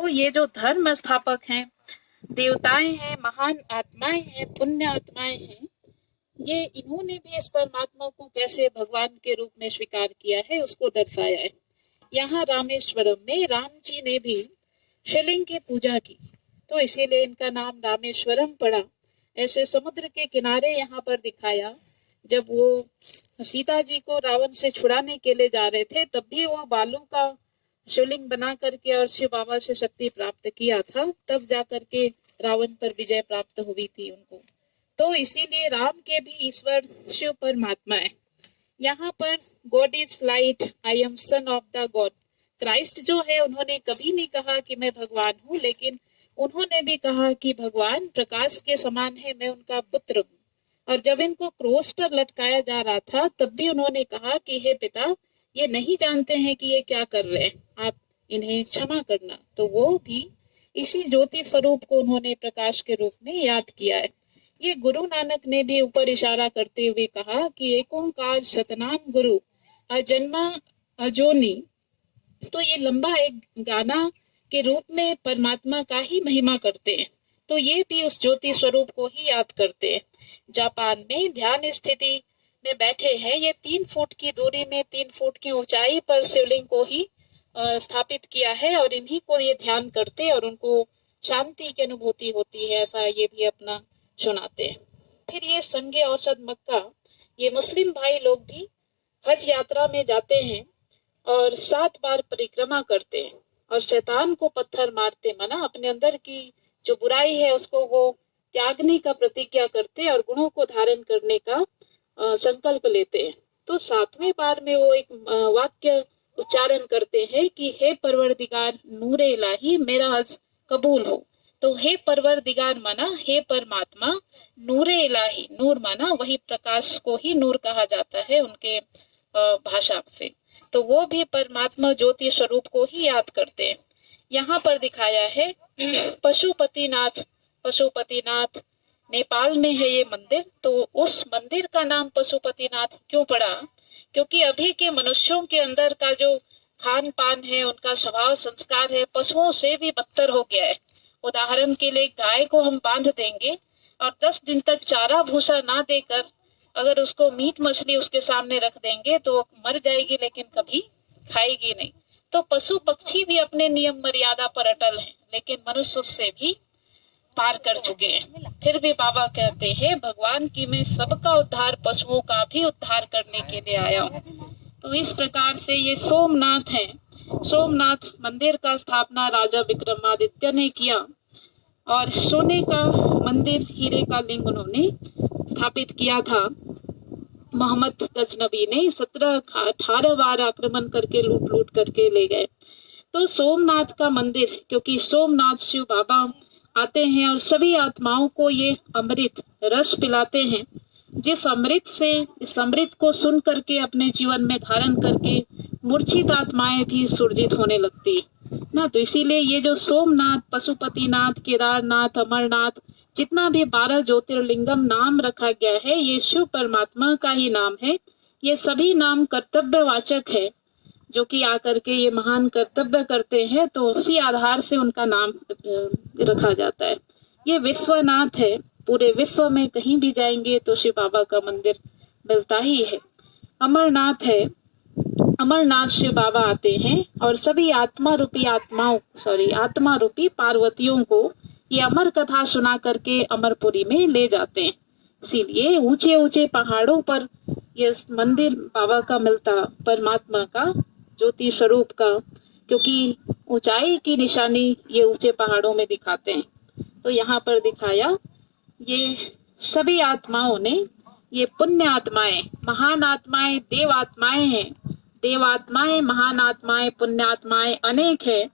तो ये जो धर्म स्थापक हैं, देवताएं हैं, महान आत्माएं हैं, पुण्य आत्माएं हैं, ये इन्होंने भी इस परमात्मा को कैसे भगवान के रूप में स्वीकार किया है उसको दर्शाया है। यहाँ रामेश्वरम में राम जी ने भी शिवलिंग की पूजा की, तो इसीलिए इनका नाम रामेश्वरम पड़ा। ऐसे समुद्र के किनारे यहाँ पर दिखाया, जब वो सीता जी को रावण से छुड़ाने के लिए जा रहे थे, तब भी वो बालू का शिवलिंग बना करके और शिव बाबा से शक्ति प्राप्त किया था, तब जा करके रावण पर विजय प्राप्त हुई थी उनको। तो इसीलिए राम के भी ईश्वर शिव परमात्मा है। यहाँ पर God is light, I am son of the God. Christ जो है उन्होंने कभी नहीं कहा कि मैं भगवान हूँ, लेकिन उन्होंने भी कहा कि भगवान प्रकाश के समान है, मैं उनका पुत्र हूँ। और जब इनको क्रोस पर लटकाया जा रहा था, तब भी उन्होंने कहा कि हे पिता, ये नहीं जानते हैं कि ये क्या कर रहे हैं, आप इन्हें क्षमा करना। तो वो भी इसी ज्योति स्वरूप को उन्होंने प्रकाश के रूप में याद किया है। ये गुरु नानक ने भी ऊपर इशारा करते हुए कहा कि एक ओंकार सतनाम गुरु अजन्मा अजोनी। तो ये लंबा एक गाना के रूप में परमात्मा का ही महिमा करते हैं। तो ये भी उस ज्योति स्वरूप को ही याद करते हैं। जापान में ध्यान स्थिति में बैठे हैं, ये 3 फुट की दूरी में 3 फुट की ऊंचाई पर शिवलिंग को ही स्थापित किया है, और इन्हीं को ये ध्यान करते हैं और उनको शांति की अनुभूति होती है, ऐसा ये भी अपना सुनाते हैं। फिर ये संगे औसत मक्का, ये मुस्लिम भाई लोग भी हज यात्रा में जाते हैं और 7 बार परिक्रमा करते हैं और शैतान को पत्थर मारते मना, अपने अंदर की जो बुराई है उसको वो त्यागने का प्रतिज्ञा करते हैं और गुणों को धारण करने का संकल्प लेते हैं। तो 7वें बार में वो एक वाक्य उच्चारण करते हैं कि हे परवरदिगार नूरे इलाही, मेरा हज कबूल हो। तो हे परवरदिगार माना हे परमात्मा, नूरे इलाही, नूर माना वही प्रकाश को ही नूर कहा जाता है उनके भाषा से। तो वो भी परमात्मा ज्योति स्वरूप को ही याद करते हैं। यहाँ पर दिखाया है पशुपतिनाथ। पशुपतिनाथ नेपाल में है ये मंदिर। तो उस मंदिर का नाम पशुपतिनाथ क्यों पड़ा? क्योंकि अभी के मनुष्यों के अंदर का जो खान पान है, उनका स्वभाव संस्कार है, पशुओं से भी बदतर हो गया है। उदाहरण के लिए गाय को हम बांध देंगे और 10 दिन तक चारा भूसा ना देकर अगर उसको मीट मछली उसके सामने रख देंगे तो वो मर जाएगी, लेकिन कभी खाएगी नहीं। तो पशु पक्षी भी अपने नियम मर्यादा पर अटल हैं, लेकिन मनुष्य उससे भी पार कर चुके हैं। फिर भी बाबा कहते हैं भगवान की मैं सबका उद्धार, पशुओं का भी उद्धार करने के लिए आया हूँ। तो इस प्रकार से ये सोमनाथ है। सोमनाथ मंदिर का स्थापना राजा विक्रमादित्य ने किया और सोने का मंदिर, हीरे का लिंग उन्होंने स्थापित किया था। मोहम्मद गजनबी ने 18 बार आक्रमण करके लूट लूट करके ले गए। तो सोमनाथ का मंदिर, क्योंकि सोमनाथ शिव बाबा आते हैं और सभी आत्माओं को ये अमृत रस पिलाते हैं। जिस अमृत से, इस अमृत को सुन करके अपने जीवन में धारण करके मूर्छित आत्माएं भी सुरजित होने लगती ना। तो इसीलिए ये जो सोमनाथ, पशुपतिनाथ, केदारनाथ, अमरनाथ, जितना भी 12 ज्योतिर्लिंगम नाम रखा गया है, ये शिव परमात्मा का ही नाम है। ये सभी नाम कर्तव्यवाचक है, जो कि आकर के ये महान कर्तव्य करते हैं, तो उसी आधार से उनका नाम रखा जाता है। ये विश्वनाथ है, पूरे विश्व में कहीं भी जाएंगे तो शिव बाबा का मंदिर मिलता ही है। अमरनाथ है, अमरनाथ शिव बाबा आते हैं और सभी आत्मा रूपी पार्वतियों को ये अमर कथा सुना करके अमरपुरी में ले जाते हैं। इसीलिए ऊंचे ऊंचे पहाड़ों पर ये मंदिर बाबा का मिलता, परमात्मा का ज्योति स्वरूप का, क्योंकि ऊंचाई की निशानी ये ऊंचे पहाड़ों में दिखाते हैं। तो यहाँ पर दिखाया ये सभी आत्माओं ने, ये पुण्य आत्माएं, महान आत्माएं, देव आत्माएं हैं। देव आत्माएं, महान आत्माएं, पुण्य आत्माएं अनेक है।